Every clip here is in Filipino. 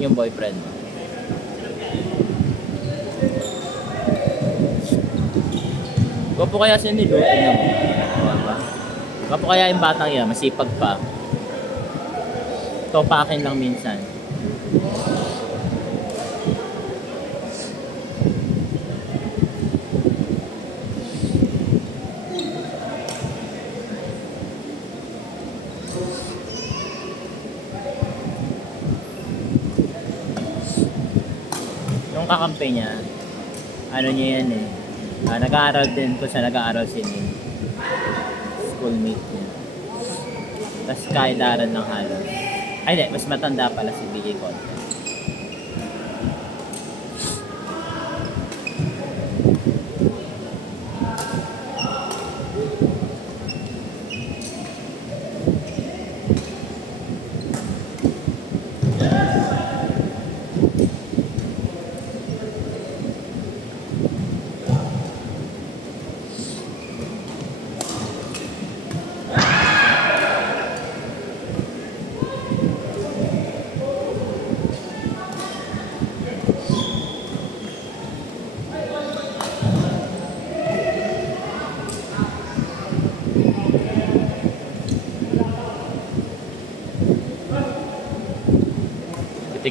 Yung boyfriend mo. Gwapo kaya si Nilo, tingnan mo. Diba? Gwapo kaya yung batang yan, masipag pa. Ito pa akin lang minsan. Yung kakampi niya, ano niya yan eh. Nag-aaral din ko sa nag-aaral si Nin. Schoolmate niya. Tapos kaidaran ng halos. Ay di, mas matanda pala si BJ Conte.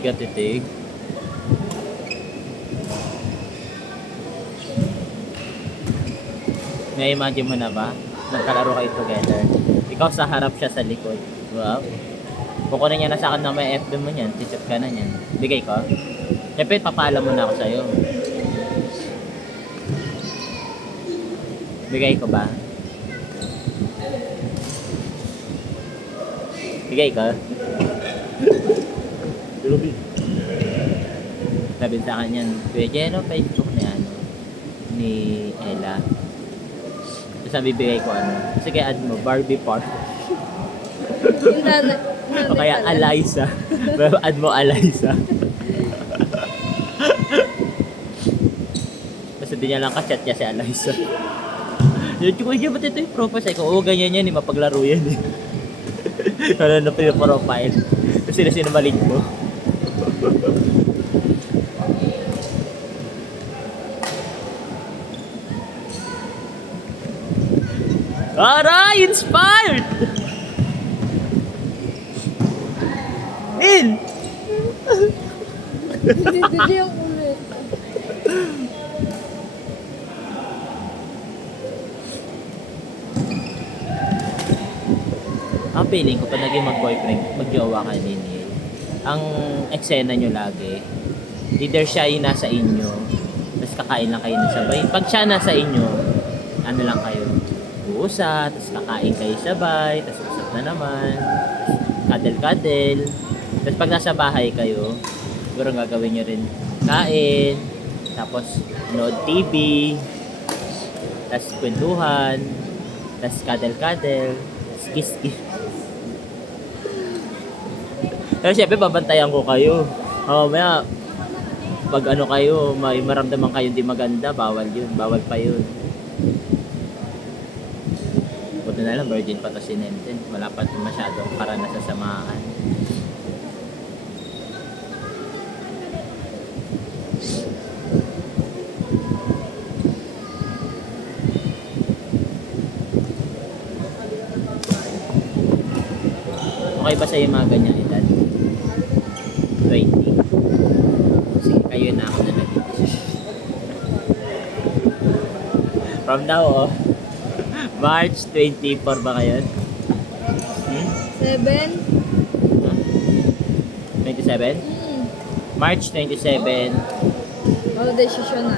Titig. Na-imagine mo na ba? Nagkalaro kayo together. Ikaw sa harap, siya sa likod. Wow. Kukunin niya na sa akin na may FB mo niyan. Chat ka na niyan. Bigay ko. Siyempre, papaalam mo na ako sa'yo. Bigay ko ba? Bigay ko? Sabi sa akin yan, Kuya Jeno, Facebook na yan ni Ella. Tapos sabi bigay ko sige add mo, Barbie Park. O kaya Eliza. Add mo Eliza. Basta di niya lang ka-chat niya si Eliza. Yung Kuya, ba't ito yung profile? Sabi ko, ganyan yan, mapaglaro yan eh. Ano na pa yung profile? Kasi na sinumalik mo. Aray! Inspired! Min! Hindi ang ulit. Ang feeling ko pa naging mag-boyfriend, mag-jowa ka ni Neil. Ang eksena nyo lagi, either siya yung nasa inyo, tapos kakain lang kayo ng sabay. Pag siya nasa inyo, ano lang kayo, uusap, tapos kakain kayo sabay, tapos usap na naman, kadel-kadel. Tapos pag nasa bahay kayo, siguro gagawin nyo rin kain, tapos nood TV, tapos kwentuhan, tapos kadel-kadel, tapos kiss-kiss. Pero syempre, babantayan ko kayo. Maya, pag ano kayo, may maramdaman kayo di maganda, bawal yun. Bawal pa yun. Buti na lang, virgin pa to si Nenten. Wala pa masyadong karanas sa samahan. Okay ba sa'yo mga ganyan edad? 20. Sige, kayo na ako na lang. From now, March 24 ba kayo? 7? 27? March 27, Decision na.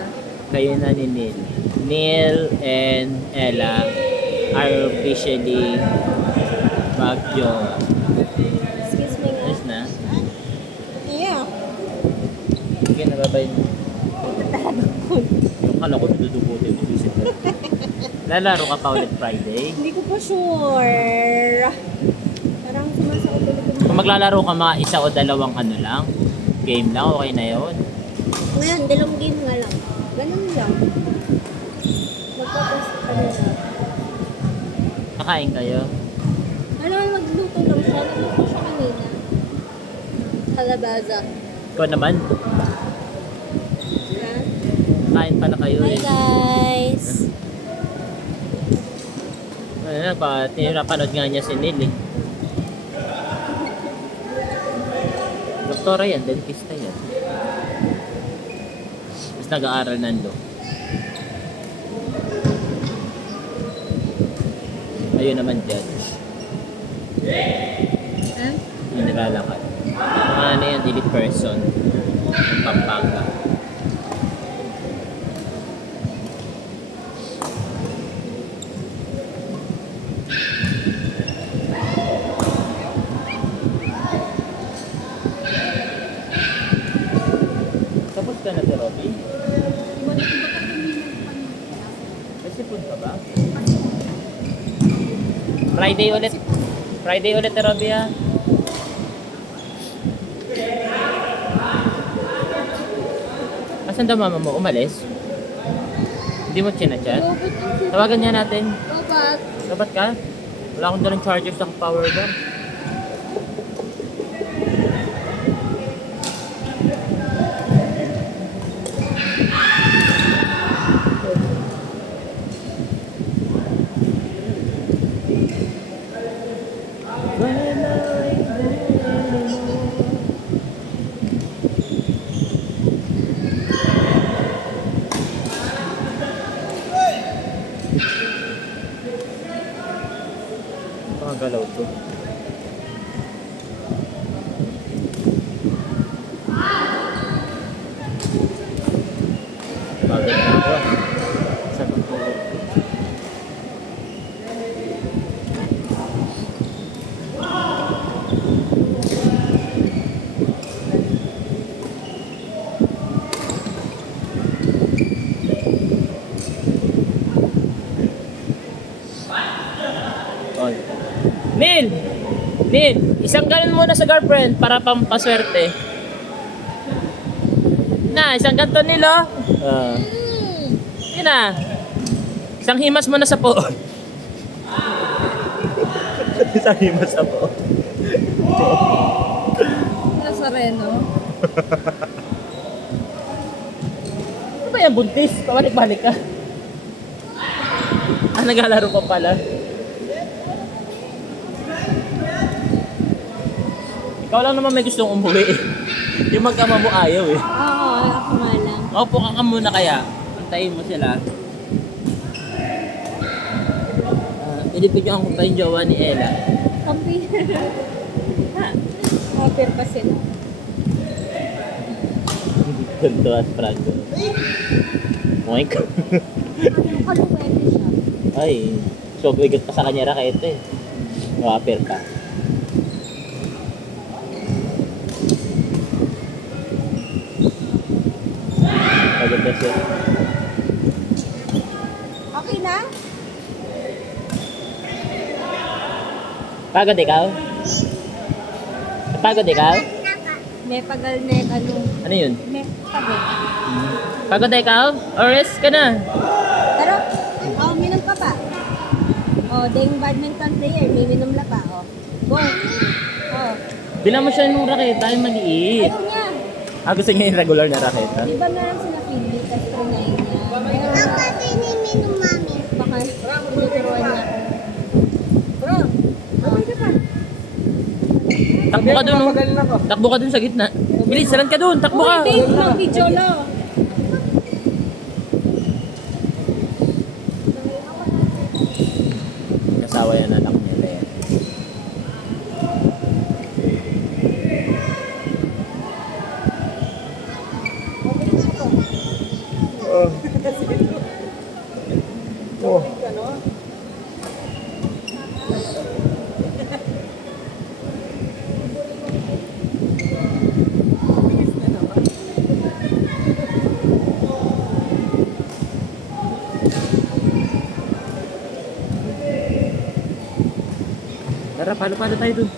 kayo na ni Neil. Neil and Ella are officially mag-jowa. Excuse me nga. Nice na? Yeah. Sige, nababay mo. Yung kala ko, dudubutin mo. Lalaro ka pa ulit Friday? Hindi ko pa sure. Parang sumasakot ulit ko. Kung maglalaro ka mga isa o dalawang ano lang, game lang, okay na yun. Ngayon, dalawang game nga lang. Ganun lang. Magpapos ka na lang. Kakain kayo? Ano, magluto lang siya. Nagluto siya kanina. Kalabaza. Ikaw naman. Kain pala kayo Hi eh. guys! Ano na, napanood nga niya si Neil eh. Doktora yan, dentista yan. Tapos nag-aaral ng law. Ayun naman judge. Yung nilalakad. Ano yan, elite person. Yung Pampanga. Tapos ka na si Robby? Kasi food ka ba? Friday ulit. Friday ulit si Robby ah. Asan daw mama mo? Umalis? Hindi mo chinachat? Tawagan niya natin. Babat! Dapat ka? Wala akong dalang charger sa power bank. Mga galaw to. Bagay na ako. Sa pagtulog. Oh. Neil! Neil! Isang ganun muna sa girlfriend para pampaswerte. Na, isang ganto Neil oh. Yun na. Isang himas mo na sa poon. Isang himas sa poon. Nazareno. Ano ba yan, buntis? Pabalik-balik ka. Ah, naglalaro pa pala. Ikaw lang naman may gustong umuwi eh. Yung mag-ama mo ayaw eh. Oo, ako nga lang. Maupo ka muna kaya. Antayin mo sila. Pinipidyo ang kumpay yung jowa ni Ella. Kampi. Kapir pa sila. Ganto at Franco. Moink. Ano pwede siya? Ay, so bigat pa sa kanya raket eh. Wapir pa. Pagod na siya. Okay na? Pagod ikaw? Pagod ikaw? Nepagal nek ano? Ano yun? Pagod. Pagod ikaw? Or rest ka na? Pero, minum ka pa. Ding badminton player, may minum la pa, Go. Bilang mo siya ng raketa, yung maliit. Ayaw niya. Gusto niya yung regular na raketa? Di ba meron sila Philly, tapos trinayin niya. Baka minum mami. Baka tinuturuan niya. Bro, okay ka pa. Takbo ka dun, oh. Takbo ka dun sa gitna. Bilis, salan ka dun, takbo ka. Uy, babe, mag-video na. Kasawa yan anak nila yan. Tara, palo-palo tayo dun.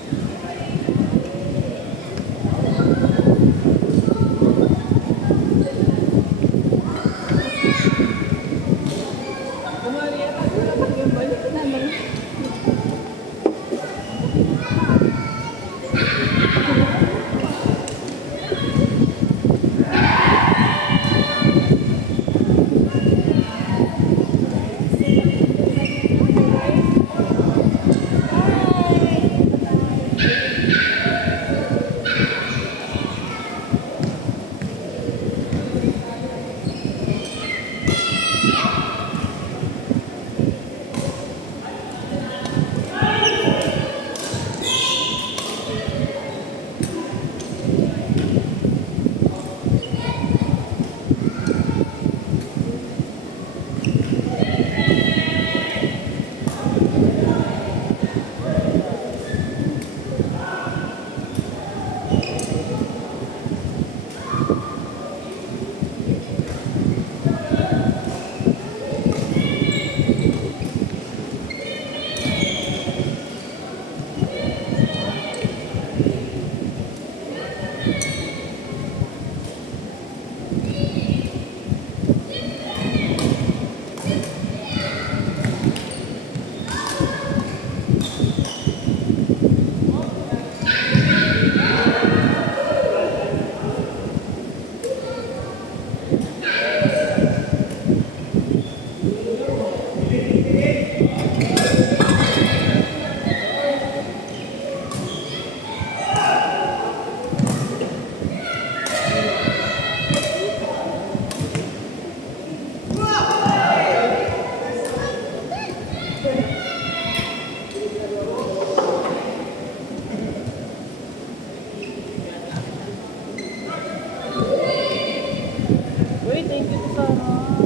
Sarap.